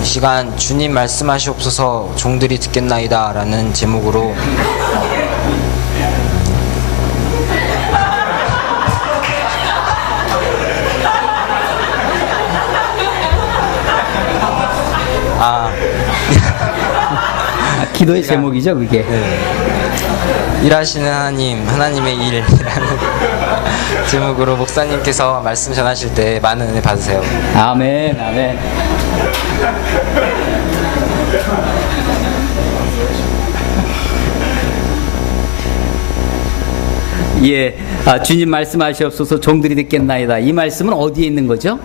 이 시간 주님 말씀하시옵소서 종들이 듣겠나이다 라는 제목으로 기도의 제목이죠, 그게. 일하시는 하나님, 하나님의 일이라는 제목으로 목사님께서 말씀 전하실 때 많은 은혜 받으세요. 아멘, 아멘. 예, 주님 말씀하시옵소서 종들이 듣겠나이다. 이 말씀은 어디에 있는 거죠?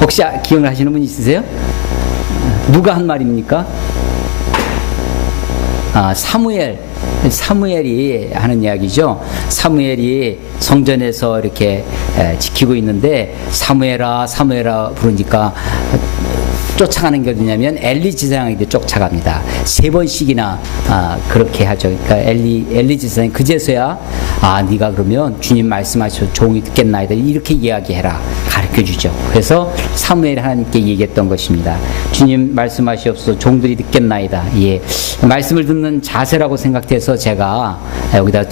혹시 기억나시는 분 있으세요? 누가 한 말입니까? 사무엘이 하는 이야기죠. 사무엘이 성전에서 이렇게 지키고 있는데 사무엘아 사무엘아 부르니까 쫓아가는 게 어디냐면 엘리 지사장에게 쫓아갑니다. 3번씩이나 그렇게 하죠. 그러니까 엘리 지사장이 그제서야 네가 그러면 주님 말씀하셔서 종이 듣겠나이다 이렇게 이야기해라 가르쳐주죠. 그래서 사무엘이 하나님께 얘기했던 것입니다. 주님 말씀하시옵소서 종들이 듣겠나이다. 예, 말씀을 듣는 자세라고 생각해서 제가 여기다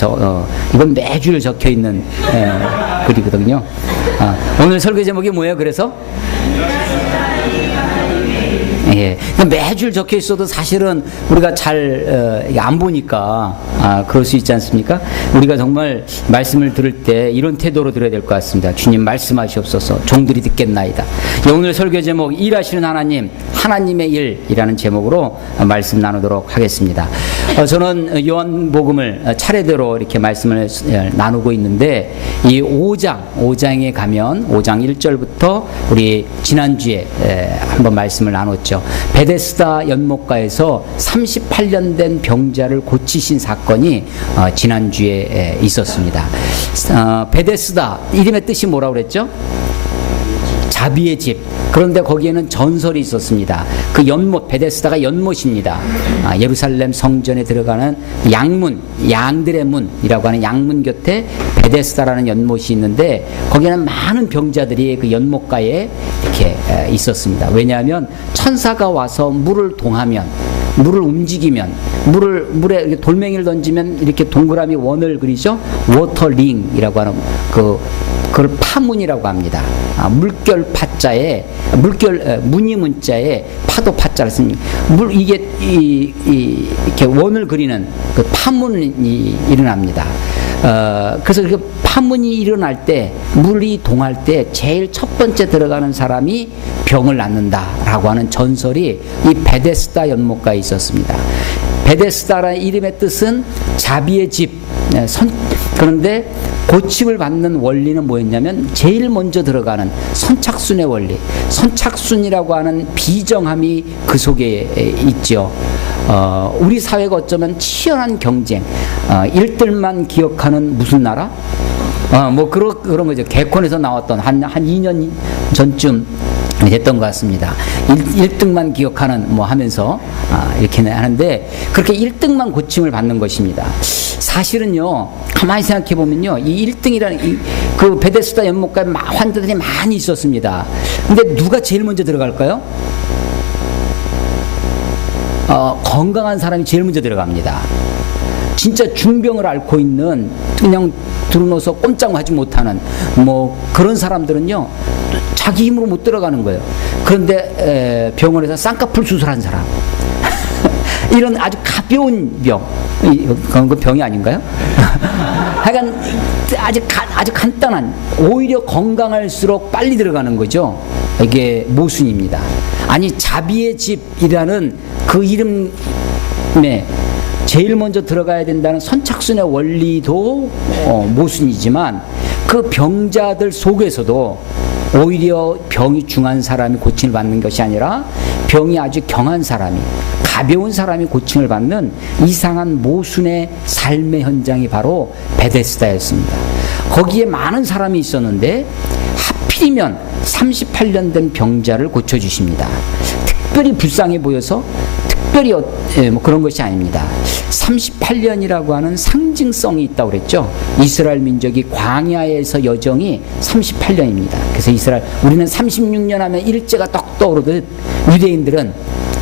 이건 매주 적혀 있는 글이거든요. 오늘 설교 제목이 뭐예요? 그래서 예, 매주 적혀 있어도 사실은 우리가 잘 안 보니까 그럴 수 있지 않습니까? 우리가 정말 말씀을 들을 때 이런 태도로 들어야 될 것 같습니다. 주님 말씀하시옵소서 종들이 듣겠나이다. 예, 오늘 설교 제목 일하시는 하나님, 하나님의 일이라는 제목으로 말씀 나누도록 하겠습니다. 저는 요한복음을 차례대로 이렇게 말씀을 나누고 있는데 이 5장에 가면 5장 1절부터 우리 지난주에 한번 말씀을 나눴죠. 베데스다 연못가에서 38년 된 병자를 고치신 사건이 지난주에 있었습니다. 베데스다 이름의 뜻이 뭐라고 그랬죠? 자비의 집. 그런데 거기에는 전설이 있었습니다. 그 연못, 베데스다가 연못입니다. 예루살렘 성전에 들어가는 양문, 양들의 문이라고 하는 양문 곁에 베데스다라는 연못이 있는데 거기에는 많은 병자들이 그 연못가에 이렇게 있었습니다. 왜냐하면 천사가 와서 물을 동하면, 물을 움직이면, 물에 이렇게 돌멩이를 던지면 이렇게 동그라미 원을 그리죠. 워터링이라고 하는 그걸 파문이라고 합니다. 물결 파자에 무늬 문자에 파도 파자를 씁니다. 이게 이렇게 원을 그리는 그 파문이 일어납니다. 그래서 그 파문이 일어날 때 물이 동할 때 제일 첫 번째 들어가는 사람이 병을 낫는다라고 하는 전설이 이 베데스다 연못가에 있었습니다. 베데스다라는 이름의 뜻은 자비의 집. 그런데 고침을 받는 원리는 뭐였냐면 제일 먼저 들어가는 선착순의 원리. 선착순이라고 하는 비정함이 그 속에 있죠. 우리 사회가 어쩌면 치열한 경쟁. 1등만 기억하는 무슨 나라? 뭐 그런 거죠. 개콘에서 나왔던 한 2년 전쯤 됐던 것 같습니다. 1등만 기억하는 뭐 하면서 이렇게 하는데 그렇게 1등만 고침을 받는 것입니다. 사실은요, 가만히 생각해 보면요, 이 1등이라는 그 베데스다 연못가에 환자들이 많이 있었습니다. 근데 누가 제일 먼저 들어갈까요? 건강한 사람이 제일 먼저 들어갑니다. 진짜 중병을 앓고 있는 그냥 들어놓아서 꼼짝 하지 못하는 뭐 그런 사람들은요 자기 힘으로 못 들어가는 거예요. 그런데 병원에서 쌍꺼풀 수술한 사람 이런 아주 가벼운 병, 그건 그 병이 아닌가요? 하여간 아주 간단한, 오히려 건강할수록 빨리 들어가는 거죠. 이게 모순입니다. 아니 자비의 집이라는 그 이름에 제일 먼저 들어가야 된다는 선착순의 원리도 모순이지만 그 병자들 속에서도 오히려 병이 중한 사람이 고침을 받는 것이 아니라 병이 아주 경한 사람이, 가벼운 사람이 고침을 받는 이상한 모순의 삶의 현장이 바로 베데스다였습니다. 거기에 많은 사람이 있었는데 하필이면 38년 된 병자를 고쳐주십니다. 특별히 불쌍해 보여서 특별히 뭐 그런 것이 아닙니다. 38년이라고 하는 상징성이 있다고 그랬죠. 이스라엘 민족이 광야에서 여정이 38년입니다. 그래서 우리는 36년 하면 일제가 떡 떠오르듯 유대인들은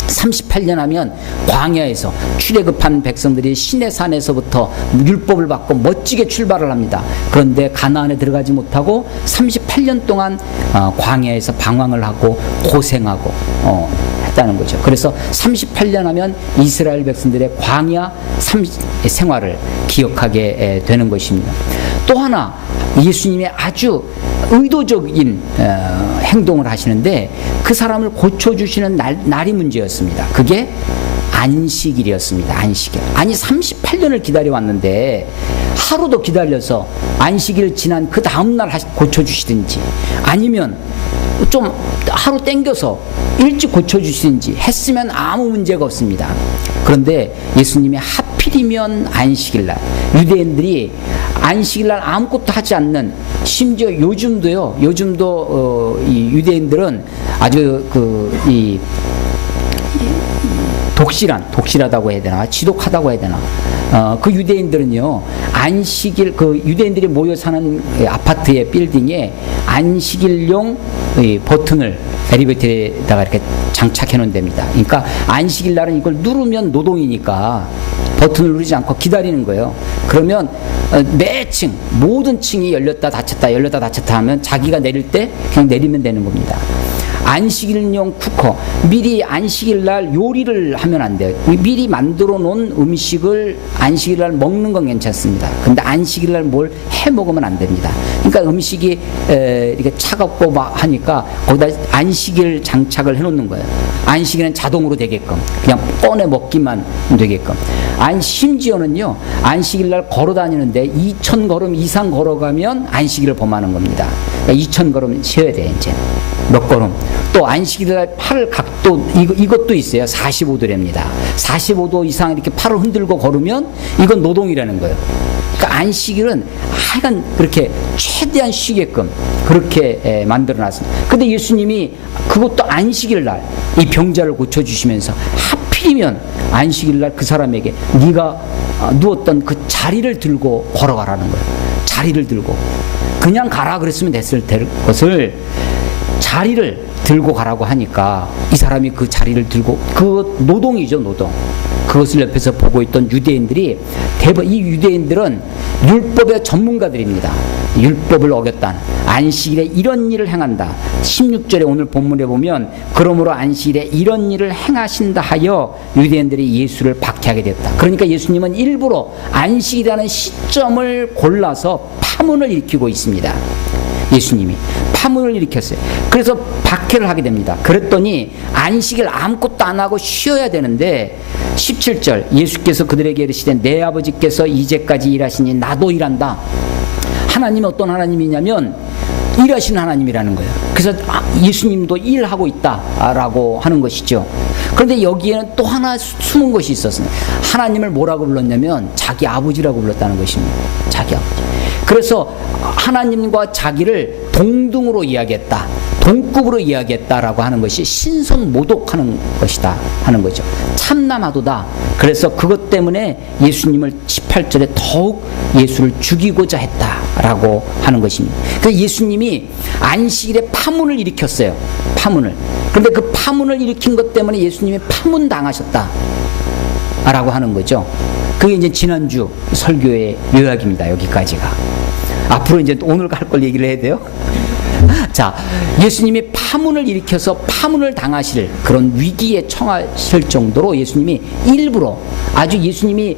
38년 하면 광야에서 출애굽한 백성들이 시내산에서부터 율법을 받고 멋지게 출발을 합니다. 그런데 가나안에 들어가지 못하고 38년 동안 광야에서 방황을 하고 고생하고 했다는 거죠. 그래서 38년 하면 이스라엘 백성들의 광야 생활을 기억하게 되는 것입니다. 또 하나 예수님의 아주 의도적인 행동을 하시는데 그 사람을 고쳐주시는 날이 문제였습니다. 그게 안식일이었습니다. 안식일. 아니 38년을 기다려왔는데 하루도 기다려서 안식일 지난 그 다음날 고쳐주시든지 아니면 좀 하루 땡겨서 일찍 고쳐주시든지 했으면 아무 문제가 없습니다. 그런데 예수님이 하필이면 안식일날 유대인들이 안식일날 아무것도 하지 않는 심지어 요즘도 이 유대인들은 아주 이 독실하다고 해야 되나 지독하다고 해야 되나 그 유대인들은요 안식일 유대인들이 모여 사는 아파트의 빌딩에 안식일용 버튼을 엘리베이터에다가 이렇게 장착해 놓는답니다. 그러니까 안식일 날은 이걸 누르면 노동이니까 버튼을 누르지 않고 기다리는 거예요. 그러면 매층 모든 층이 열렸다 닫혔다 하면 자기가 내릴 때 그냥 내리면 되는 겁니다. 안식일용 쿠커 미리 안식일날 요리를 하면 안 돼요. 미리 만들어 놓은 음식을 안식일날 먹는 건 괜찮습니다. 근데 안식일날 뭘 해 먹으면 안 됩니다. 그러니까 음식이 이렇게 차갑고 막 하니까 거기다 안식일 장착을 해 놓는 거예요. 안식일은 자동으로 되게끔 그냥 꺼내 먹기만 되게끔. 심지어는요 안식일날 걸어 다니는데 2,000걸음 이상 걸어가면 안식일을 범하는 겁니다. 그러니까 2,000걸음 쉬어야 돼 이제. 몇 걸음. 또 안식일날 팔 각도 이것도 있어요. 45도랍니다. 45도 이상 이렇게 팔을 흔들고 걸으면 이건 노동이라는 거예요. 그러니까 안식일은 하여간 그렇게 최대한 쉬게끔 그렇게 만들어놨습니다. 근데 예수님이 그것도 안식일날 이 병자를 고쳐주시면서 하필이면 안식일날 그 사람에게 네가 누웠던 그 자리를 들고 걸어가라는 거예요. 자리를 들고 그냥 가라 그랬으면 됐을 것을 자리를 들고 가라고 하니까 이 사람이 그 자리를 들고 그 노동이죠 노동. 그것을 옆에서 보고 있던 유대인들이 이 유대인들은 율법의 전문가들입니다. 율법을 어겼다는 안식일에 이런 일을 행한다. 16절에 오늘 본문에 보면 그러므로 안식일에 이런 일을 행하신다 하여 유대인들이 예수를 박해하게 됐다. 그러니까 예수님은 일부러 안식이라는 시점을 골라서 파문을 일으키고 있습니다. 예수님이 파문을 일으켰어요. 그래서 박해를 하게 됩니다. 그랬더니 안식일 아무것도 안 하고 쉬어야 되는데 17절 예수께서 그들에게 이르시되 내 아버지께서 이제까지 일하시니 나도 일한다. 하나님은 어떤 하나님이냐면 일하시는 하나님이라는 거예요. 그래서 예수님도 일하고 있다라고 하는 것이죠. 그런데 여기에는 또 하나 숨은 것이 있었어요. 하나님을 뭐라고 불렀냐면 자기 아버지라고 불렀다는 것입니다. 자기 아버지. 그래서 하나님과 자기를 동등으로 이야기했다. 동급으로 이야기했다라고 하는 것이 신성모독하는 것이다 하는 거죠. 참남하도다. 그래서 그것 때문에 예수님을 18절에 더욱 예수를 죽이고자 했다라고 하는 것입니다. 그래서 예수님이 안식일에 파문을 일으켰어요. 파문을. 그런데 그 파문을 일으킨 것 때문에 예수님이 파문당하셨다 라고 하는 거죠. 그게 이제 지난주 설교의 요약입니다. 여기까지가. 앞으로 이제 오늘 갈 걸 얘기를 해야 돼요. 자, 예수님이 파문을 일으켜서 파문을 당하실 그런 위기에 처하실 정도로 예수님이 일부러 아주 예수님이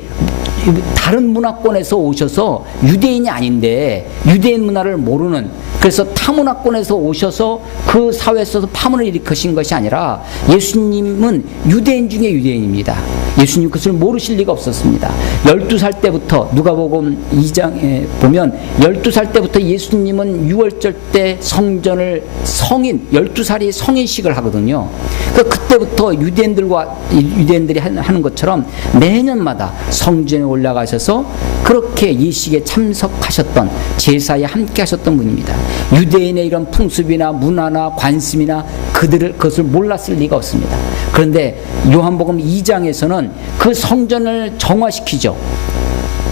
다른 문화권에서 오셔서 유대인이 아닌데 유대인 문화를 모르는 그래서 타문화권에서 오셔서 그 사회에서 파문을 일으키신 것이 아니라 예수님은 유대인 중에 유대인입니다. 예수님 그것을 모르실 리가 없었습니다. 12살 때부터 누가복음 2장에 보면 12살 때부터 예수님은 6월절 때 성전을 12살이 성인식을 하거든요. 그때부터 유대인들이 하는 것처럼 매년마다 성전에 올라가셔서 그렇게 예식에 참석하셨던 제사에 함께 하셨던 분입니다. 유대인의 이런 풍습이나 문화나 관습이나 그것을 몰랐을 리가 없습니다. 그런데 요한복음 2장에서는 그 성전을 정화시키죠.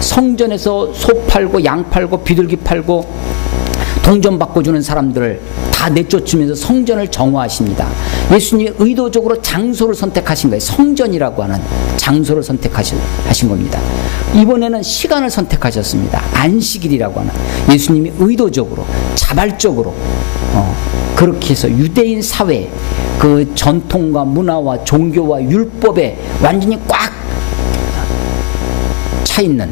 성전에서 소 팔고 양 팔고 비둘기 팔고 동전 바꿔주는 사람들을 다 내쫓으면서 성전을 정화하십니다. 예수님이 의도적으로 장소를 선택하신 거예요. 성전이라고 하는 장소를 선택하신 겁니다. 이번에는 시간을 선택하셨습니다. 안식일이라고 하는, 예수님이 의도적으로 자발적으로 그렇게 해서 유대인 사회 그 전통과 문화와 종교와 율법에 완전히 꽉 차 있는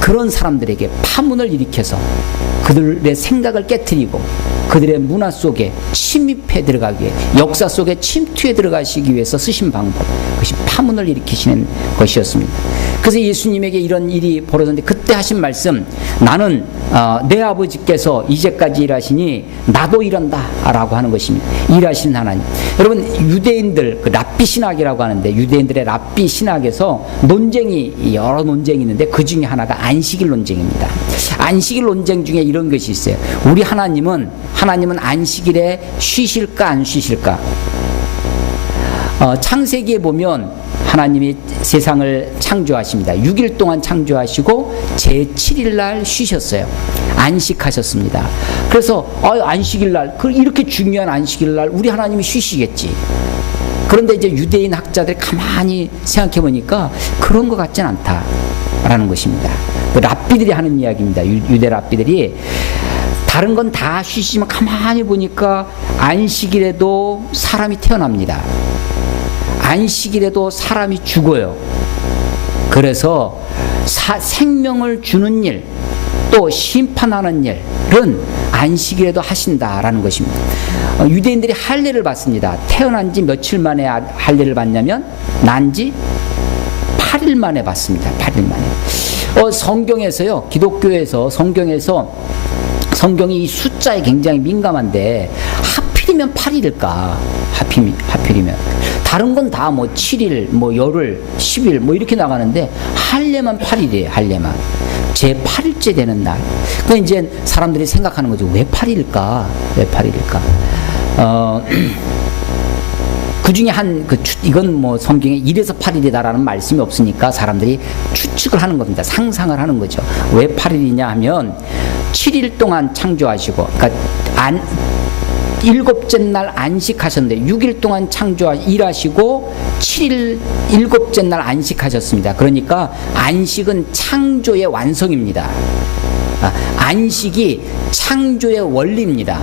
그런 사람들에게 파문을 일으켜서 그들의 생각을 깨트리고 그들의 문화 속에 침입해 들어가기 위해, 역사 속에 침투해 들어가시기 위해서 쓰신 방법, 그것이 파문을 일으키시는 것이었습니다. 그래서 예수님에게 이런 일이 벌어졌는데 그때 하신 말씀, 나는 내 아버지께서 이제까지 일하시니 나도 일한다 라고 하는 것입니다. 일하시는 하나님. 여러분, 유대인들 그 랍비 신학이라고 하는데, 유대인들의 랍비 신학에서 논쟁이 여러 논쟁이 있는데 그 중에 하나가 안식일 논쟁입니다. 안식일 논쟁 중에 이런 것이 있어요. 우리 하나님은 안식일에 쉬실까 안 쉬실까? 창세기에 보면 하나님이 세상을 창조하십니다. 6일 동안 창조하시고 제7일 날 쉬셨어요. 안식하셨습니다. 그래서 안식일 날, 이렇게 중요한 안식일 날 우리 하나님이 쉬시겠지. 그런데 이제 유대인 학자들이 가만히 생각해 보니까 그런 것 같진 않다라는 것입니다. 그 랍비들이 하는 이야기입니다. 유대 랍비들이 다른 건 다 쉬시지만 가만히 보니까 안식일에도 사람이 태어납니다. 안식일에도 사람이 죽어요. 그래서 생명을 주는 일, 또 심판하는 일은 안식일에도 하신다라는 것입니다. 유대인들이 할례를 받습니다. 태어난 지 며칠 만에 할례를 받냐면 난 지 8일 만에 받습니다. 8일 만에. 성경에서요, 기독교에서 성경이 이 숫자에 굉장히 민감한데 하필이면 8일일까? 하필이면 다른 건 다 뭐 7일, 뭐 열흘, 10일 뭐 이렇게 나가는데 할례만 8일이에요. 할례만. 제 8일째 되는 날. 그 이제 사람들이 생각하는 거죠. 왜 8일일까? 왜 8일일까? 그 중에 이건 뭐 성경에 이래서 8일이다라는 말씀이 없으니까 사람들이 추측을 하는 겁니다. 상상을 하는 거죠. 왜 8일이냐 하면 7일 동안 창조하시고, 그러니까 일곱째 날 안식하셨는데 6일 동안 일하시고 7일 일곱째 날 안식하셨습니다. 그러니까 안식은 창조의 완성입니다. 안식이 창조의 원리입니다.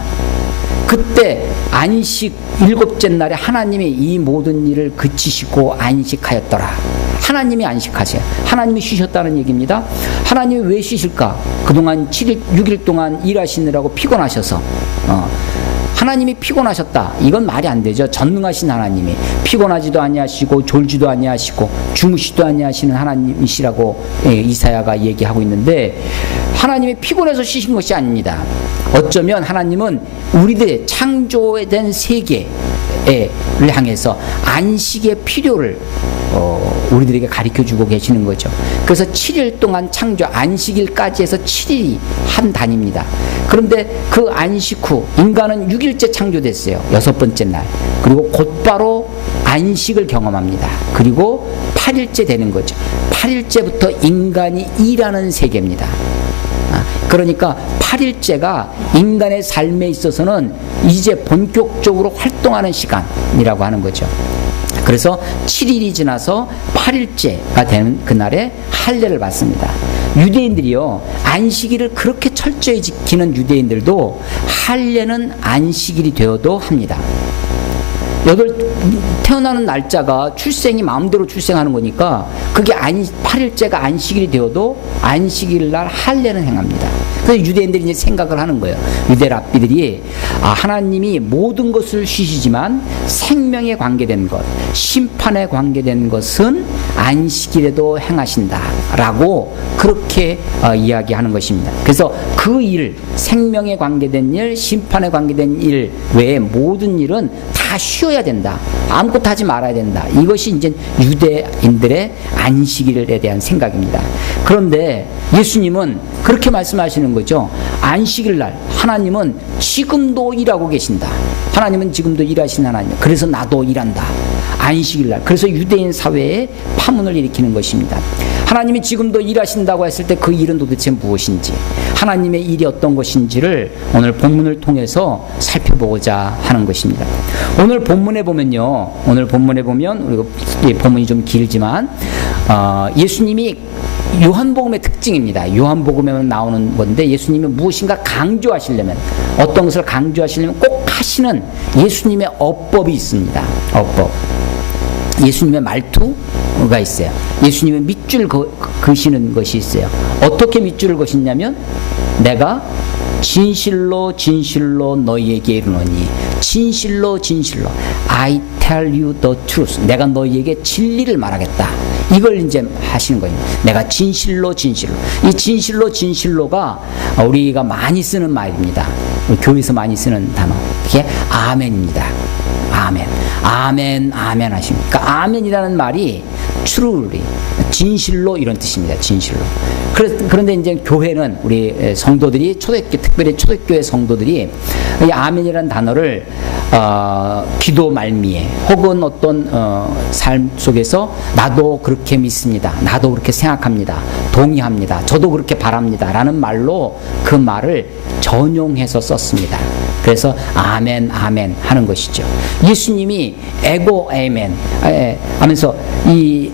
그때 안식 일곱째 날에 하나님이 이 모든 일을 그치시고 안식하였더라. 하나님이 안식하세요. 하나님이 쉬셨다는 얘기입니다. 하나님이 왜 쉬실까? 그동안 6일 동안 일하시느라고 피곤하셔서 하나님이 피곤하셨다. 이건 말이 안 되죠. 전능하신 하나님이 피곤하지도 아니하시고 졸지도 아니하시고 주무시도 아니하시는 하나님이시라고 이사야가 얘기하고 있는데, 하나님이 피곤해서 쉬신 것이 아닙니다. 어쩌면 하나님은 우리들의 창조된 세계를 향해서 안식의 필요를 우리들에게 가르쳐주고 계시는 거죠. 그래서 7일 동안 안식일까지 해서 7일이 한 단입니다. 그런데 그 안식 후 인간은 6일째 창조됐어요. 6번째 날. 그리고 곧바로 안식을 경험합니다. 그리고 8일째 되는 거죠. 8일째부터 인간이 일하는 세계입니다. 그러니까 8일째가 인간의 삶에 있어서는 이제 본격적으로 활동하는 시간이라고 하는 거죠. 그래서 7일이 지나서 8일째가 되는 그날에 할례를 받습니다. 유대인들이요, 안식일을 그렇게 철저히 지키는 유대인들도 할례는 안식일이 되어도 합니다. 태어나는 날짜가 출생이 마음대로 출생하는 거니까 그게 8일째가 안식일이 되어도 안식일 날 할례는 행합니다. 그래서 유대인들이 이제 생각을 하는 거예요. 유대 랍비들이 하나님이 모든 것을 쉬시지만 생명에 관계된 것, 심판에 관계된 것은 안식일에도 행하신다라고 그렇게 이야기하는 것입니다. 그래서 그 일, 생명에 관계된 일, 심판에 관계된 일 외에 모든 일은 다 쉬어야 된다. 아무것도 하지 말아야 된다. 이것이 이제 유대인들의 안식일에 대한 생각입니다. 그런데 예수님은 그렇게 말씀하시는 거죠. 안식일 날 하나님은 지금도 일하고 계신다. 하나님은 지금도 일하시는 하나님. 그래서 나도 일한다. 안식일 날. 그래서 유대인 사회에 파문을 일으키는 것입니다. 하나님이 지금도 일하신다고 했을 때 그 일은 도대체 무엇인지, 하나님의 일이 어떤 것인지를 오늘 본문을 통해서 살펴보고자 하는 것입니다. 오늘 본문에 보면요, 오늘 본문에 보면, 우리가 이 본문이 좀 길지만 예수님이, 요한복음의 특징입니다. 요한복음에만 나오는 건데, 예수님이 무엇인가 강조하시려면, 어떤 것을 강조하시려면 꼭 하시는 예수님의 어법이 있습니다. 어법. 예수님의 말투가 있어요. 예수님의 밑줄 그시는 것이 있어요. 어떻게 밑줄을 그시냐면, 내가 진실로 진실로 너희에게 이르노니, 진실로 진실로 I tell you the truth, 내가 너희에게 진리를 말하겠다. 이걸 이제 하시는 거예요. 내가 진실로 진실로. 이 진실로 진실로가 우리가 많이 쓰는 말입니다. 우리 교회에서 많이 쓰는 단어. 그게 아멘입니다. 아멘. 아멘, 아멘 하십니까? 아멘이라는 말이 truly, 진실로, 이런 뜻입니다. 진실로. 그런데 이제 교회는, 우리 성도들이, 초대교, 특별히 초대교회 성도들이 이 아멘이라는 단어를 기도 말미에 혹은 어떤 삶 속에서 나도 그렇게 믿습니다, 나도 그렇게 생각합니다, 동의합니다, 저도 그렇게 바랍니다 라는 말로 그 말을 전용해서 썼습니다. 그래서 아멘 아멘 하는 것이죠. 예수님이 에고 아멘 하면서 이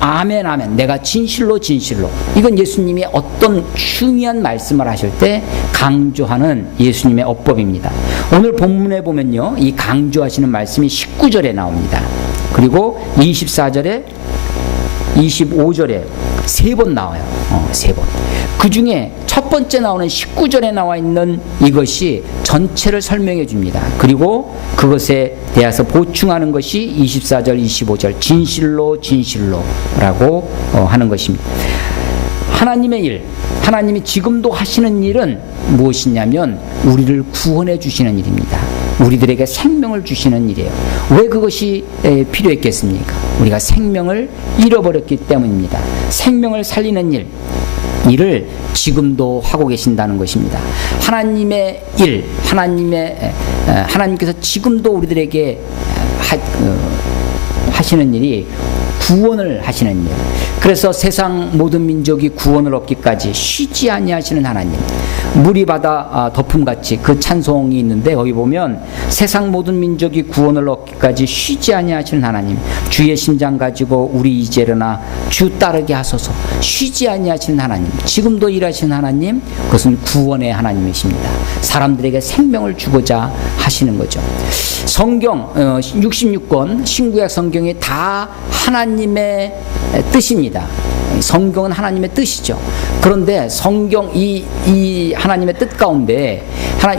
아멘 아멘, 내가 진실로 진실로, 이건 예수님이 어떤 중요한 말씀을 하실 때 강조하는 예수님의 어법입니다. 오늘 본문에 보면요, 이 강조하시는 말씀이 19절에 나옵니다. 그리고 24절에 25절에 세 번 나와요. 세 번. 그 중에 첫 번째 나오는 19절에 나와 있는 이것이 전체를 설명해 줍니다. 그리고 그것에 대해서 보충하는 것이 24절, 25절, 진실로 진실로라고 하는 것입니다. 하나님의 일, 하나님이 지금도 하시는 일은 무엇이냐면 우리를 구원해 주시는 일입니다. 우리들에게 생명을 주시는 일이에요. 왜 그것이 필요했겠습니까? 우리가 생명을 잃어버렸기 때문입니다. 생명을 살리는 일을 지금도 하고 계신다는 것입니다. 하나님의 일, 하나님께서 지금도 우리들에게 하시는 일이 구원을 하시는 일. 그래서 세상 모든 민족이 구원을 얻기까지 쉬지 아니하시는 하나님. 물이 바다 덮음같이 그 찬송이 있는데, 거기 보면 세상 모든 민족이 구원을 얻기까지 쉬지 아니하시는 하나님, 주의 심장 가지고 우리 이제르나 주 따르게 하소서. 쉬지 아니하시는 하나님, 지금도 일하시는 하나님, 그것은 구원의 하나님이십니다. 사람들에게 생명을 주고자 하시는 거죠. 성경 66권 신구약 성경이 다 하나님의 뜻입니다. 성경은 하나님의 뜻이죠. 그런데 성경 이 하나님의 뜻 가운데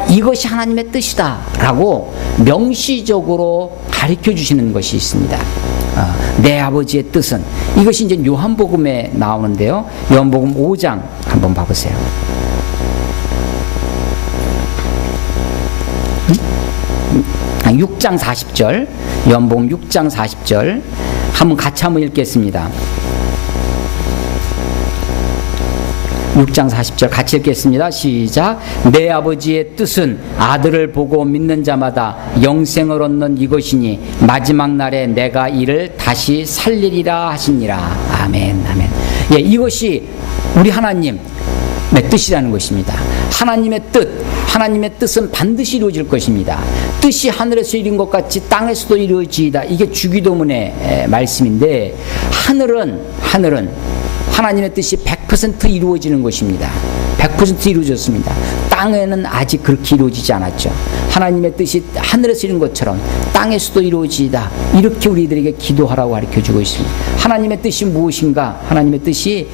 이것이 하나님의 뜻이다라고 명시적으로 가르쳐 주시는 것이 있습니다. 내 아버지의 뜻은, 이것이 이제 요한복음에 나오는데요. 요한복음 5장 한번 봐보세요. 6장 40절, 요한복음 6장 40절 같이 한번 읽겠습니다. 6장 40절 같이 읽겠습니다. 시작. 내 아버지의 뜻은 아들을 보고 믿는 자마다 영생을 얻는 이것이니 마지막 날에 내가 이를 다시 살리리라 하시니라. 아멘 아멘. 예, 이것이 우리 하나님의 뜻이라는 것입니다. 하나님의 뜻은 반드시 이루어질 것입니다. 뜻이 하늘에서 이룬 것 같이 땅에서도 이루어지이다. 이게 주기도문의 말씀인데, 하늘은 하나님의 뜻이 100% 이루어지는 것입니다. 100% 이루어졌습니다. 땅에는 아직 그렇게 이루어지지 않았죠. 하나님의 뜻이 하늘에서 이룬 것처럼 땅에서도 이루어지이다. 이렇게 우리들에게 기도하라고 가르쳐주고 있습니다. 하나님의 뜻이 무엇인가? 하나님의 뜻이,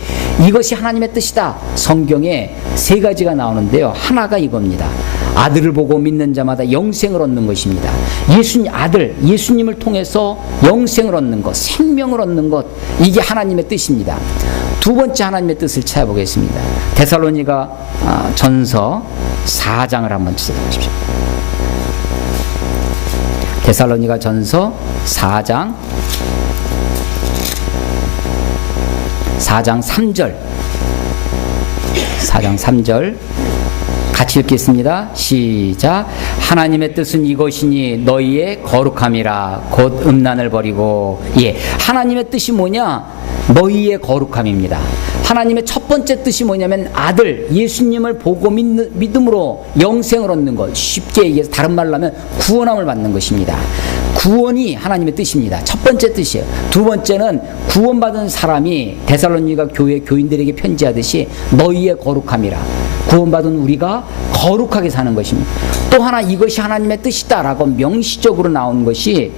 이것이 하나님의 뜻이다. 성경에 세 가지가 나오는데요. 하나가 이겁니다. 아들을 보고 믿는 자마다 영생을 얻는 것입니다. 예수님을 통해서 영생을 얻는 것, 생명을 얻는 것, 이게 하나님의 뜻입니다. 두 번째 하나님의 뜻을 찾아보겠습니다. 데살로니가 전서 4장을 한번 찾아보십시오. 데살로니가 전서 4장 3절 같이 읽겠습니다. 시작. 하나님의 뜻은 이것이니 너희의 거룩함이라 곧 음란을 버리고. 예, 하나님의 뜻이 뭐냐? 너희의 거룩함입니다. 하나님의 첫 번째 뜻이 뭐냐면 아들 예수님을 보고 믿음으로 영생을 얻는 것. 쉽게 얘기해서 다른 말로 하면 구원함을 받는 것입니다. 구원이 하나님의 뜻입니다. 첫 번째 뜻이에요. 두 번째는 구원받은 사람이 데살로니가 교회 교인들에게 편지하듯이 너희의 거룩함이라. 구원받은 우리가 거룩하게 사는 것입니다. 또 하나 이것이 하나님의 뜻이다라고 명시적으로 나온 것이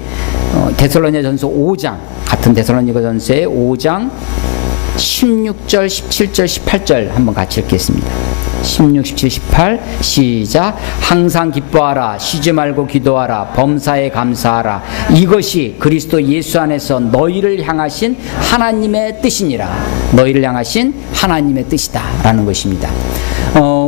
데살로니가전서 5장, 같은 데살로니가전서의 5장 16절, 17절, 18절 한번 같이 읽겠습니다. 16, 17, 18 시작. 항상 기뻐하라, 쉬지 말고 기도하라, 범사에 감사하라. 이것이 그리스도 예수 안에서 너희를 향하신 하나님의 뜻이니라. 너희를 향하신 하나님의 뜻이다 라는 것입니다.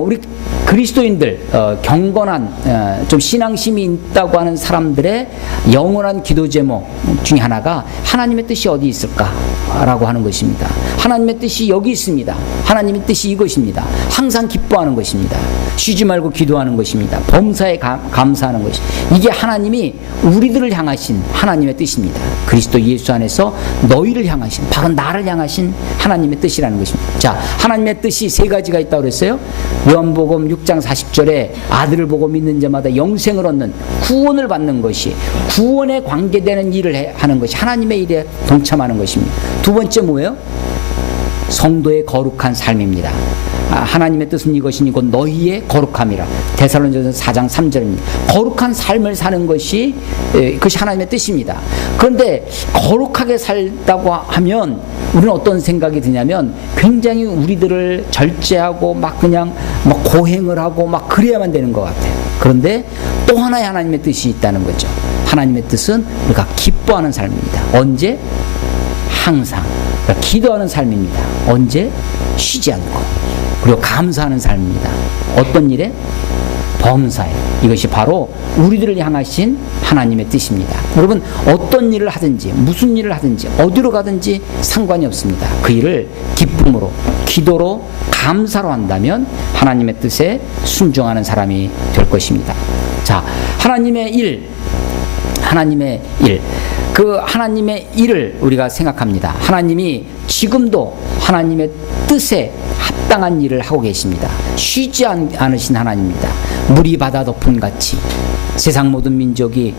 우리 그리스도인들 경건한 좀 신앙심이 있다고 하는 사람들의 영원한 기도 제목 중에 하나가 하나님의 뜻이 어디 있을까라고 하는 것입니다. 하나님의 뜻이 여기 있습니다. 하나님의 뜻이 이것입니다. 항상 기뻐하는 것입니다. 쉬지 말고 기도하는 것입니다. 범사에 감사하는 것이. 이게 하나님이 우리들을 향하신 하나님의 뜻입니다. 그리스도 예수 안에서 너희를 향하신, 바로 나를 향하신 하나님의 뜻이라는 것입니다. 자, 하나님의 뜻이 세 가지가 있다고 그랬어요. 요한복음 6장 40절에 아들을 보고 믿는 자마다 영생을 얻는, 구원을 받는 것이, 구원에 관계되는 일을 하는 것이 하나님의 일에 동참하는 것입니다. 두 번째 뭐예요? 성도의 거룩한 삶입니다. 하나님의 뜻은 이것이니 곧 너희의 거룩함이라. 데살로니가전서 4장 3절입니다. 거룩한 삶을 사는 것이 그것이 하나님의 뜻입니다. 그런데 거룩하게 살다고 하면 우리는 어떤 생각이 드냐면 굉장히 우리들을 절제하고 막 그냥 막 고행을 하고 막 그래야만 되는 것 같아요. 그런데 또 하나의 하나님의 뜻이 있다는 거죠. 하나님의 뜻은 우리가 기뻐하는 삶입니다. 언제? 항상. 그러니까 기도하는 삶입니다. 언제? 쉬지 않고. 그리고 감사하는 삶입니다. 어떤 일에? 범사에. 이것이 바로 우리들을 향하신 하나님의 뜻입니다. 여러분, 어떤 일을 하든지 무슨 일을 하든지 어디로 가든지 상관이 없습니다. 그 일을 기쁨으로, 기도로, 감사로 한다면 하나님의 뜻에 순종하는 사람이 될 것입니다. 자, 하나님의 일, 그 하나님의 일을 우리가 생각합니다. 하나님이 지금도 하나님의 뜻에 합당한 일을 하고 계십니다. 쉬지 않으신 하나님입니다. 물이 바다 덮은 같이 세상 모든 민족이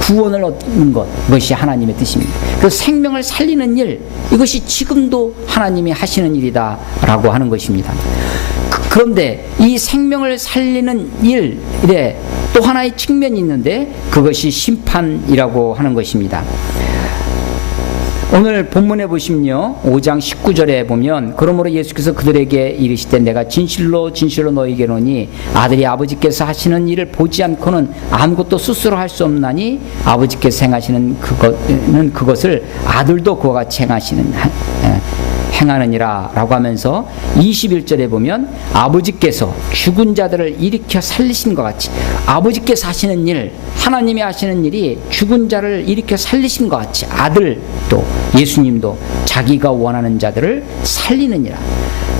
구원을 얻는 것, 이것이 하나님의 뜻입니다. 그 생명을 살리는 일, 이것이 지금도 하나님이 하시는 일이다라고 하는 것입니다. 그런데 이 생명을 살리는 일에 또 하나의 측면이 있는데 그것이 심판이라고 하는 것입니다. 오늘 본문에 보시면요, 5장 19절에 보면 그러므로 예수께서 그들에게 이르시되 내가 진실로 진실로 너희에게 이르노니 아들이 아버지께서 하시는 일을 보지 않고는 아무것도 스스로 할 수 없나니 아버지께서 행하시는 그것을 아들도 그와 같이 행하느니라 라고 하면서 21절에 보면 아버지께서 죽은 자들을 일으켜 살리신 것 같이, 아버지께서 하시는 일, 하나님이 하시는 일이 죽은 자를 일으켜 살리신 것 같이 아들도, 예수님도 자기가 원하는 자들을 살리느니라.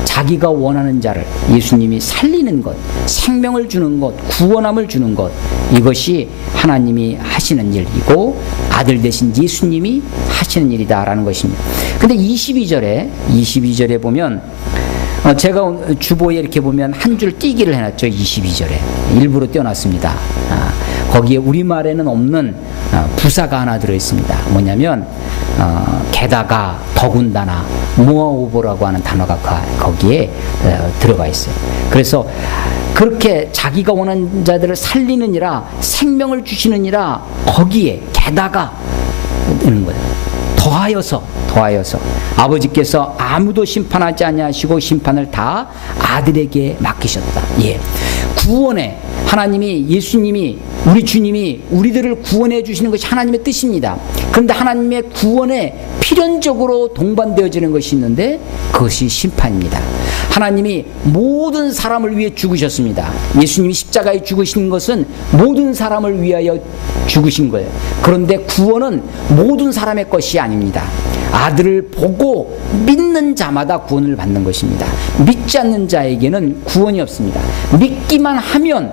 자기가 원하는 자를 예수님이 살리는 것, 생명을 주는 것, 구원함을 주는 것, 이것이 하나님이 하시는 일이고 아들 대신 예수님이 하시는 일이다라는 것입니다. 근데 22절에 보면 제가 주보에 이렇게 보면 한 줄 띄기를 해놨죠. 22절에 일부러 띄워놨습니다. 거기에 우리말에는 없는 부사가 하나 들어있습니다. 뭐냐면 게다가, 더군다나, 모아오보라고 하는 단어가 거기에 들어가 있어요. 그래서 그렇게 자기가 원하는 자들을 살리느니라, 생명을 주시느니라, 거기에 게다가 있는 거예요. 더하여서 아버지께서 아무도 심판하지 아니하시고 심판을 다 아들에게 맡기셨다. 예, 구원에 하나님이, 예수님이, 우리 주님이 우리들을 구원해 주시는 것이 하나님의 뜻입니다. 그런데 하나님의 구원에 필연적으로 동반되어지는 것이 있는데 그것이 심판입니다. 하나님이 모든 사람을 위해 죽으셨습니다. 예수님이 십자가에 죽으신 것은 모든 사람을 위하여 죽으신 거예요. 그런데 구원은 모든 사람의 것이 아닙니다. 아들을 보고 믿는 자마다 구원을 받는 것입니다. 믿지 않는 자에게는 구원이 없습니다. 믿기만 하면,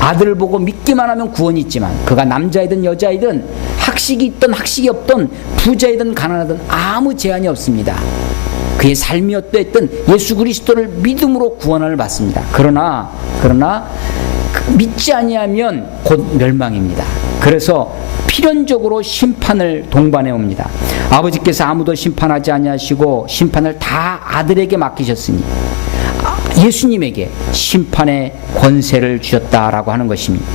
아들을 보고 믿기만 하면 구원이 있지만, 그가 남자이든 여자이든 학식이 있든 학식이 없든 부자이든 가난하든 아무 제한이 없습니다. 그의 삶이 어떠했든 예수 그리스도를 믿음으로 구원을 받습니다. 그러나 믿지 아니하면 곧 멸망입니다. 그래서 필연적으로 심판을 동반해 옵니다. 아버지께서 아무도 심판하지 아니하시고 심판을 다 아들에게 맡기셨으니 예수님에게 심판의 권세를 주셨다라고 하는 것입니다.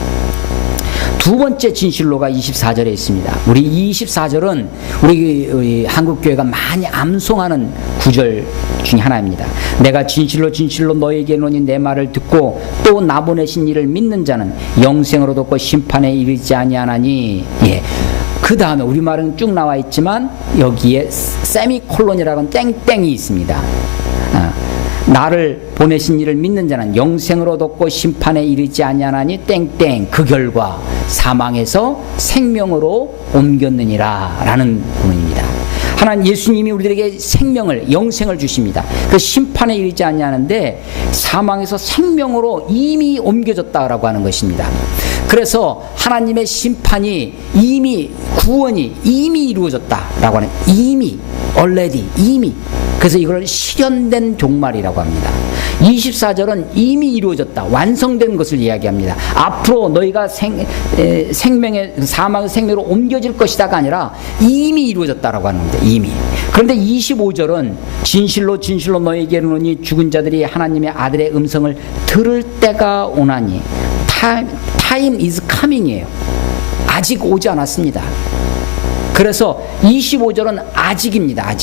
두 번째 진실로가 24절에 있습니다. 우리 24절은 우리 한국교회가 많이 암송하는 구절 중에 하나입니다. 내가 진실로 진실로 너에게 이르노니 내 말을 듣고 또 나 보내신 이를 믿는 자는 영생을 얻었고 심판에 이르지 아니하나니. 그 다음에 우리말은 쭉 나와 있지만 여기에 세미콜론이라는 땡땡이 있습니다. 나를 보내신 이를 믿는 자는 영생을 얻었고 심판에 이르지 아니하나니 땡땡. 그 결과 사망에서 생명으로 옮겼느니라 라는 본문입니다. 하나님 예수님이 우리들에게 생명을, 영생을 주십니다. 그 심판에 이르지 아니하는데 사망에서 생명으로 이미 옮겨졌다라고 하는 것입니다. 그래서 하나님의 심판이 이미, 구원이 이미 이루어졌다라고 하는, 이미, already, 이미. 그래서 이걸 실현된 종말이라고 합니다. 24절은 이미 이루어졌다, 완성된 것을 이야기합니다. 앞으로 너희가 생명의, 사망의 생명으로 옮겨질 것이다가 아니라 이미 이루어졌다라고 하는 겁니다. 이미. 그런데 25절은 진실로 진실로 너희에게 이르노니 죽은 자들이 하나님의 아들의 음성을 들을 때가 오나니. Time is coming이에요. 아직 오지 않았습니다. 그래서 25절은 아직입니다.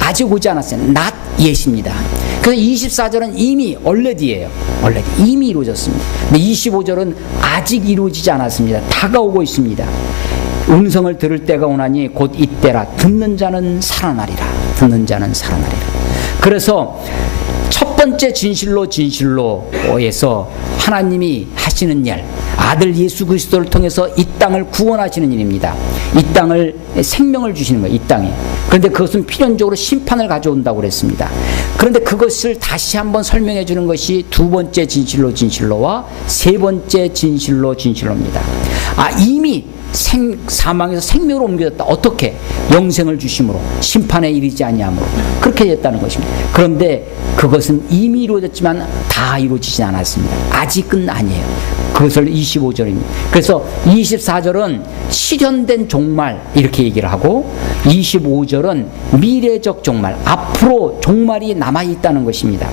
아직 오지 않았어요. not yet입니다. 그래서 24절은 이미 already예요. already. 이미 이루어졌습니다. 근데 25절은 아직 이루어지지 않았습니다. 다가오고 있습니다. 음성을 들을 때가 오나니 곧 이때라. 듣는 자는 살아나리라. 듣는 자는 살아나리라. 그래서 첫 번째 진실로에서 하나님이 하시는 일, 아들 예수 그리스도를 통해서 이 땅을 구원하시는 일입니다. 이 땅을, 생명을 주시는 거예요. 이 땅에. 그런데 그것은 필연적으로 심판을 가져온다고 그랬습니다. 그런데 그것을 다시 한번 설명해 주는 것이 두 번째 진실로와 세 번째 진실로입니다. 이미 사망에서 생명으로 옮겨졌다. 어떻게? 영생을 주심으로, 심판에 이르지 아니함으로 그렇게 됐다는 것입니다. 그런데 그것은 이미 이루어졌지만 다 이루어지지 않았습니다. 아직은 아니에요. 그것을 25절입니다. 그래서 24절은 실현된 종말 이렇게 얘기를 하고 25절은 미래적 종말, 앞으로 종말이 남아있다는 것입니다.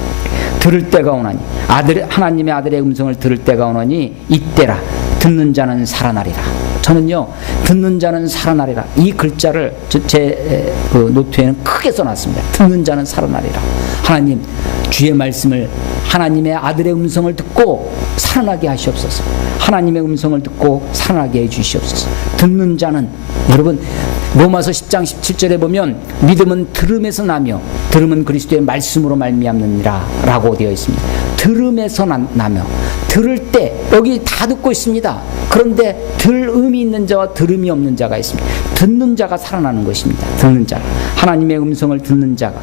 들을 때가 오나니, 하나님의 아들의 음성을 들을 때가 오나니 이때라. 듣는 자는 살아나리라. 저는요, 듣는 자는 살아나리라, 이 글자를 제 노트에는 크게 써놨습니다. 듣는 자는 살아나리라. 하나님, 주의 말씀을, 하나님의 아들의 음성을 듣고 살아나게 하시옵소서. 하나님의 음성을 듣고 살아나게 해 주시옵소서. 듣는 자는, 여러분 로마서 10장 17절에 보면 믿음은 들음에서 나며 들음은 그리스도의 말씀으로 말미암느니라 라고 되어 있습니다. 들음에서 나며, 들을 때 여기 다 듣고 있습니다. 그런데 들음이 있는 자와 들음이 없는 자가 있습니다. 듣는 자가 살아나는 것입니다. 듣는 자가, 하나님의 음성을 듣는 자가.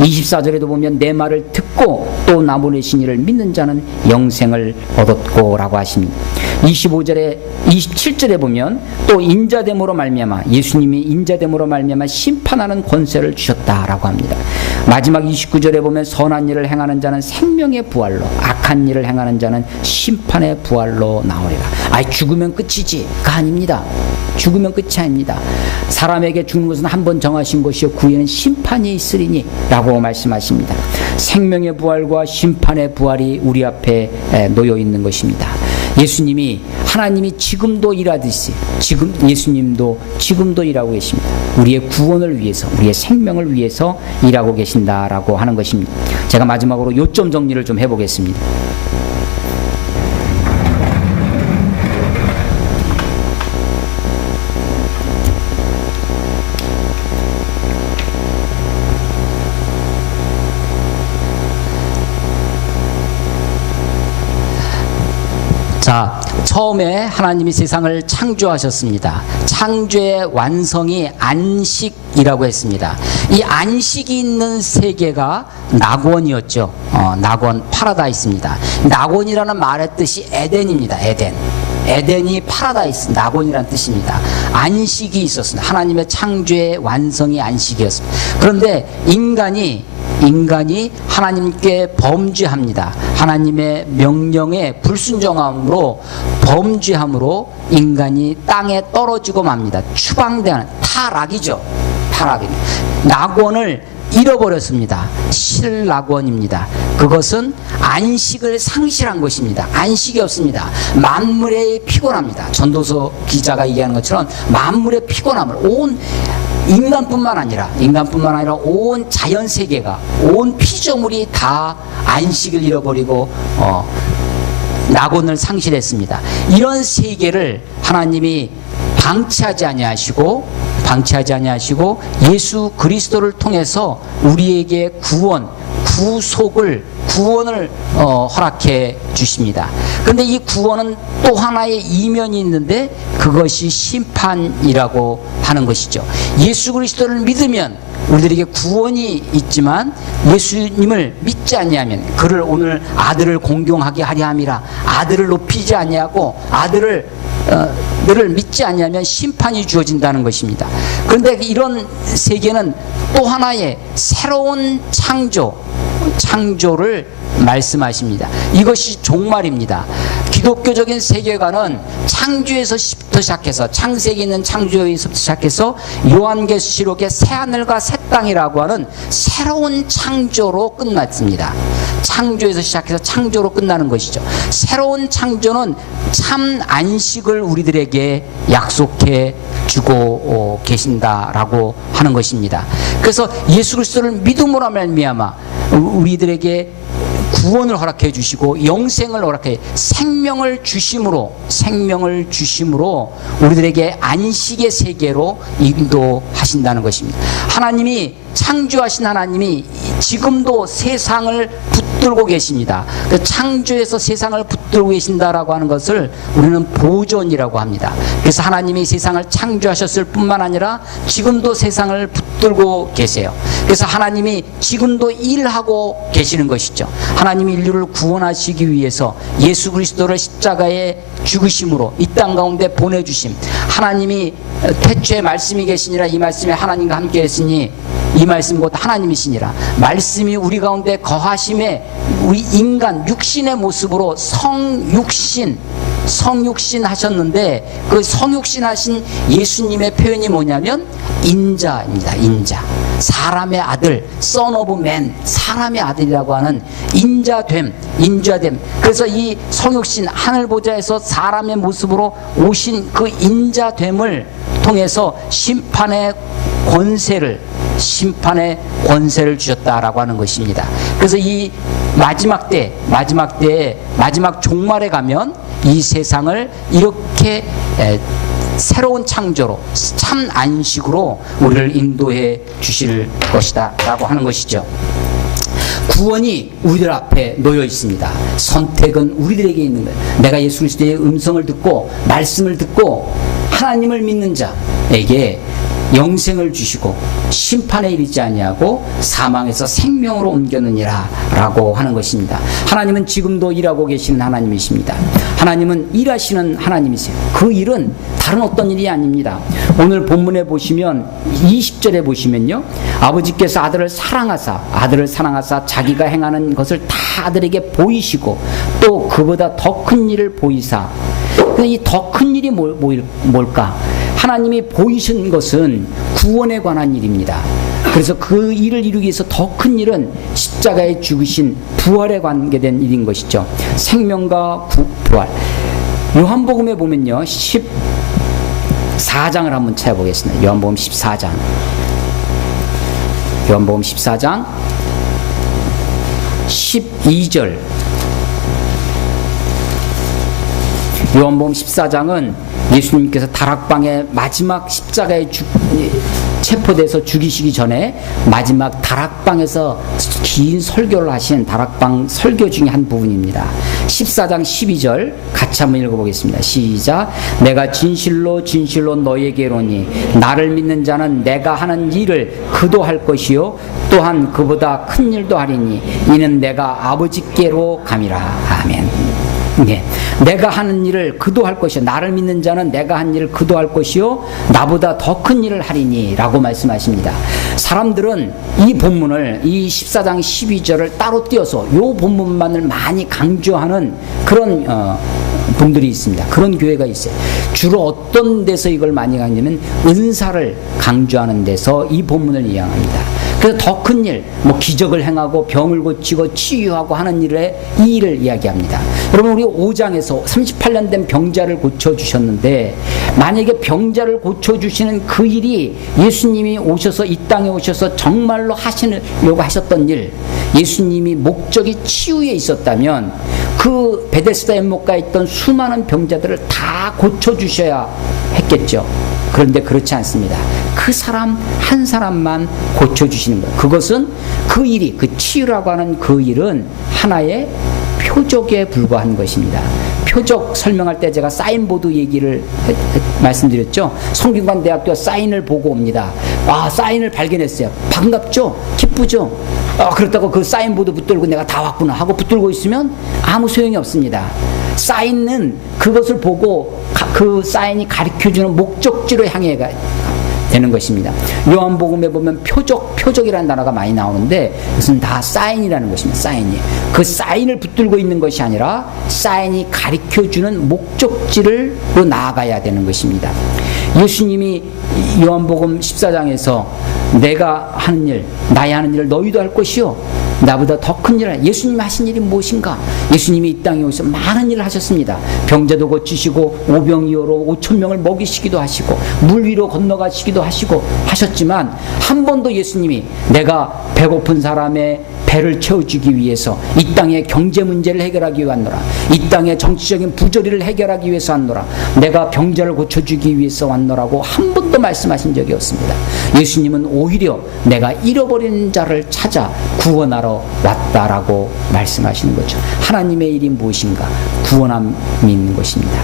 24절에도 보면 내 말을 듣고 또 나 보내신 이를 믿는 자는 영생을 얻었고 라고 하십니다. 27절에 보면 또 인자됨으로 말미암아, 예수님이 인자됨으로 말미암아 심판하는 권세를 주셨다라고 합니다. 마지막 29절에 보면 선한 일을 행하는 자는 생명의 부활로, 악한 일을 행하는 자는 심판의 부활로 나오리라. 죽으면 끝이지? 그거 아닙니다. 죽으면 끝이 아닙니다. 사람에게 죽는 것은 한 번 정하신 것이요 그 후에는 심판이 있으리니 라고 말씀하십니다. 생명의 부활과 심판의 부활이 우리 앞에 놓여 있는 것입니다. 예수님이, 하나님이 지금도 일하듯이 예수님도 지금도 일하고 계십니다. 우리의 구원을 위해서, 우리의 생명을 위해서 일하고 계신다라고 하는 것입니다. 제가 마지막으로 요점 정리를 좀 해보겠습니다. 자, 자, 처음에 하나님이 세상을 창조하셨습니다. 창조의 완성이 안식이라고 했습니다. 이 안식이 있는 세계가 낙원이었죠. 낙원, 파라다이스입니다. 낙원이라는 말의 뜻이 에덴입니다. 에덴. 에덴이 파라다이스, 낙원이라는 뜻입니다. 안식이 있었습니다. 하나님의 창조의 완성이 안식이었습니다. 그런데 인간이 하나님께 범죄합니다. 하나님의 명령에 불순종함으로, 범죄함으로 인간이 땅에 떨어지고 맙니다. 추방되는 타락이죠. 타락입니다. 낙원을 잃어버렸습니다. 실낙원입니다. 그것은 안식을 상실한 것입니다. 안식이 없습니다. 만물에 피곤합니다. 전도서 기자가 얘기하는 것처럼 만물의 피곤함을 온 인간뿐만 아니라 온 자연 세계가, 온 피조물이 다 안식을 잃어버리고 낙원을 상실했습니다. 이런 세계를 하나님이 방치하지 아니하시고 예수 그리스도를 통해서 우리에게 구원을 허락해 주십니다. 그런데 이 구원은 또 하나의 이면이 있는데 그것이 심판이라고 하는 것이죠. 예수 그리스도를 믿으면 우리들에게 구원이 있지만 예수님을 믿지 아니하면, 그를 오늘 아들을 공경하게 하려 함이라, 아들을 높이지 아니하고 너를 믿지 아니하면 심판이 주어진다는 것입니다. 그런데 이런 세계는 또 하나의 새로운 창조를 말씀하십니다. 이것이 종말입니다. 기독교적인 세계관은 창조에서부터 시작해서, 창세기 있는 창조에서부터 시작해서 요한계시록의 새하늘과 새 땅이라고 하는 새로운 창조로 끝났습니다. 창조에서 시작해서 창조로 끝나는 것이죠. 새로운 창조는 참 안식을 우리들에게 약속해 주고 계신다라고 하는 것입니다. 그래서 예수 그리스도를 믿음으로 말미암아 우리들에게 구원을 허락해 주시고 영생을 허락해 생명을 주심으로 우리들에게 안식의 세계로 인도하신다는 것입니다. 하나님이 창조하신 하나님이 지금도 세상을 붙들고 계십니다. 그 창조에서 세상을 붙들고 계신다라고 하는 것을 우리는 보존이라고 합니다. 그래서 하나님이 세상을 창조하셨을 뿐만 아니라 지금도 세상을 붙들고 계세요. 그래서 하나님이 지금도 일하고 계시는 것이죠. 하나님이 인류를 구원하시기 위해서 예수 그리스도를 십자가에 죽으심으로 이 땅 가운데 보내주심, 하나님이 태초에 말씀이 계시니라, 이 말씀에 하나님과 함께 했으니 이 말씀 곧 하나님이시니라, 말씀이 우리 가운데 거하심에 우리 인간 육신의 모습으로 성육신 하셨는데, 그 성육신 하신 예수님의 표현이 뭐냐면 인자입니다. 인자, 사람의 아들, son of man, 사람의 아들이라고 하는 인자됨. 그래서 이 성육신, 하늘보좌에서 사람의 모습으로 오신 그 인자됨을 통해서 심판의 권세를 주셨다라고 하는 것입니다. 그래서 이 마지막 종말에 가면 이 세상을 이렇게 새로운 창조로, 참 안식으로 우리를 인도해 주실 것이다 라고 하는 것이죠. 구원이 우리들 앞에 놓여 있습니다. 선택은 우리들에게 있는 거예요. 내가 예수 그리스도의 음성을 듣고 말씀을 듣고 하나님을 믿는 자에게 영생을 주시고 심판에 이르지 아니하고 사망에서 생명으로 옮겼느니라 라고 하는 것입니다. 하나님은 지금도 일하고 계시는 하나님이십니다. 하나님은 일하시는 하나님이세요. 그 일은 다른 어떤 일이 아닙니다. 오늘 본문에 보시면 20절에 보시면요, 아버지께서 아들을 사랑하사 자기가 행하는 것을 다 아들에게 보이시고 또 그보다 더 큰 일을 보이사. 이 더 큰 일이 뭘까? 하나님이 보이신 것은 구원에 관한 일입니다. 그래서 그 일을 이루기 위해서 더 큰 일은 십자가에 죽으신 부활에 관계된 일인 것이죠. 생명과 부활. 요한복음에 보면요, 14장을 한번 찾아보겠습니다. 요한복음 14장 12절. 요한복음 14장은 예수님께서 다락방에 마지막 십자가의 체포돼서 죽이시기 전에 마지막 다락방에서 긴 설교를 하신 다락방 설교 중에 한 부분입니다. 14장 12절 같이 한번 읽어보겠습니다. 시작. 내가 진실로 진실로 너에게 이르노니 나를 믿는 자는 내가 하는 일을 그도 할 것이요 또한 그보다 큰 일도 하리니 이는 내가 아버지께로 감이라. 아멘. 네. 내가 하는 일을 그도 할 것이요 나를 믿는 자는 내가 한 일을 그도 할 것이요 나보다 더 큰 일을 하리니 라고 말씀하십니다. 사람들은 이 본문을 이 14장 12절을 따로 띄어서 이 본문만을 많이 강조하는 그런 분들이 있습니다. 그런 교회가 있어요. 주로 어떤 데서 이걸 많이 강조하냐면 은사를 강조하는 데서 이 본문을 이용합니다. 그래서 더 큰 일, 뭐 기적을 행하고 병을 고치고 치유하고 하는 일에 이 일을 이야기합니다. 여러분 우리 5장에서 38년 된 병자를 고쳐주셨는데 만약에 병자를 고쳐주시는 그 일이 예수님이 오셔서 이 땅에 오셔서 정말로 하시려고 하셨던 일, 예수님이 목적이 치유에 있었다면 그 베데스다 연못가에 있던 수많은 병자들을 다 고쳐주셔야 했겠죠. 그런데 그렇지 않습니다. 그 사람 한 사람만 고쳐주시는 거예요. 그것은 그 일이, 그 치유라고 하는 그 일은 하나의 표적에 불과한 것입니다. 표적 설명할 때 제가 사인보드 얘기를 말씀드렸죠. 성균관대학교 사인을 보고 옵니다. 아, 사인을 발견했어요. 반갑죠? 기쁘죠? 그렇다고 그 사인보드 붙들고 내가 다 왔구나 하고 붙들고 있으면 아무 소용이 없습니다. 사인은 그것을 보고 그 사인이 가르쳐주는 목적지로 향해 되는 것입니다. 요한복음에 보면 표적이라는 단어가 많이 나오는데 그것은 다 사인이라는 것입니다. 사인이. 그 사인을 붙들고 있는 것이 아니라 사인이 가르쳐주는 목적지로 나아가야 되는 것입니다. 예수님이 요한복음 14장에서 내가 하는 일, 나의 하는 일을 너희도 할 것이요 나보다 더 큰 일을. 예수님이 하신 일이 무엇인가? 예수님이 이 땅에 오셔서 많은 일을 하셨습니다. 병자도 고치시고 오병이어로 5,000명을 먹이시기도 하시고 물 위로 건너가시기도 하시고 하셨지만 한 번도 예수님이 내가 배고픈 사람의 배를 채워주기 위해서 이 땅의 경제 문제를 해결하기 위해 왔노라. 이 땅의 정치적인 부조리를 해결하기 위해서 왔노라. 내가 병자를 고쳐주기 위해서 왔노라고 한 번도 말씀하신 적이 없습니다. 예수님은 오히려 내가 잃어버린 자를 찾아 구원하러 왔다라고 말씀하시는 거죠. 하나님의 일이 무엇인가? 구원함이 있는 것입니다.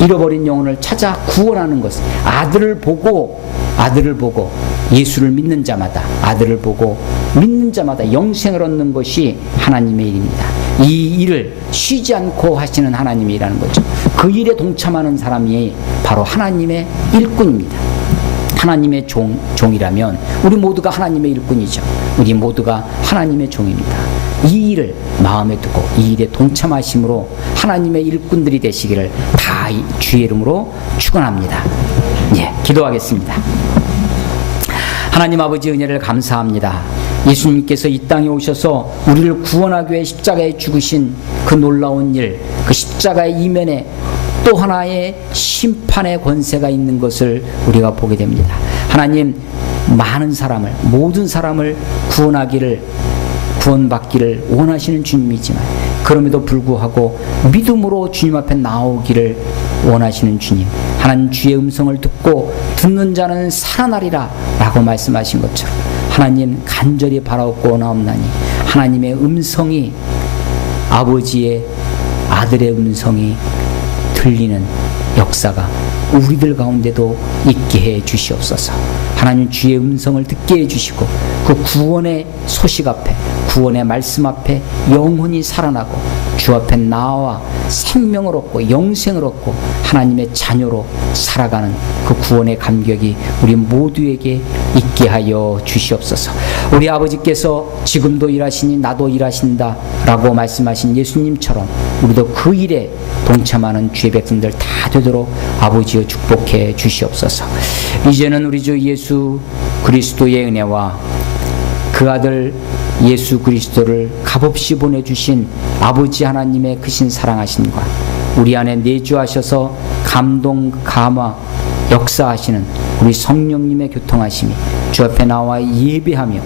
잃어버린 영혼을 찾아 구원하는 것. 아들을 보고 예수를 믿는 자마다, 아들을 보고 믿는 자마다 영생을 얻는 것이 하나님의 일입니다. 이 일을 쉬지 않고 하시는 하나님의 일이라는 거죠. 그 일에 동참하는 사람이 바로 하나님의 일꾼입니다. 하나님의 종이라면 우리 모두가 하나님의 일꾼이죠. 우리 모두가 하나님의 종입니다. 이 일을 마음에 두고 이 일에 동참하심으로 하나님의 일꾼들이 되시기를 다 주의 이름으로 축원합니다. 예, 기도하겠습니다. 하나님 아버지 은혜를 감사합니다. 예수님께서 이 땅에 오셔서 우리를 구원하기 위해 십자가에 죽으신 그 놀라운 일, 그 십자가의 이면에 또 하나의 심판의 권세가 있는 것을 우리가 보게 됩니다. 하나님, 많은 사람을, 모든 사람을 구원받기를 원하시는 주님이지만 그럼에도 불구하고 믿음으로 주님 앞에 나오기를 원하시는 주님, 하나님 주의 음성을 듣고 듣는 자는 살아나리라 라고 말씀하신 것처럼 하나님 간절히 바라옵고 나옵나니 하나님의 음성이, 아버지의 아들의 음성이 들리는 역사가 우리들 가운데도 있게 해 주시옵소서. 하나님 주의 음성을 듣게 해 주시고 그 구원의 소식 앞에, 구원의 말씀 앞에 영혼이 살아나고 주 앞에 나와 생명을 얻고 영생을 얻고 하나님의 자녀로 살아가는 그 구원의 감격이 우리 모두에게 있게 하여 주시옵소서. 우리 아버지께서 지금도 일하시니 나도 일하신다 라고 말씀하신 예수님처럼 우리도 그 일에 동참하는 주의 백성들 다 되도록 아버지여 축복해 주시옵소서. 이제는 우리 주 예수 그리스도의 은혜와 그 아들 예수 그리스도를 값없이 보내주신 아버지 하나님의 크신 사랑하심과 우리 안에 내주하셔서 감동 감화 역사하시는 우리 성령님의 교통하심이 주 앞에 나와 예배하며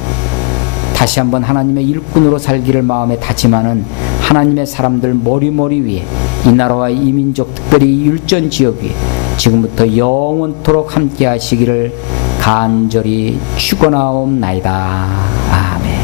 다시 한번 하나님의 일꾼으로 살기를 마음에 다짐하는 하나님의 사람들 머리머리 위에 이 나라와 이 민족 특별히 율전 지역 위에 지금부터 영원토록 함께 하시기를 간절히 축원하옵나이다. 아멘.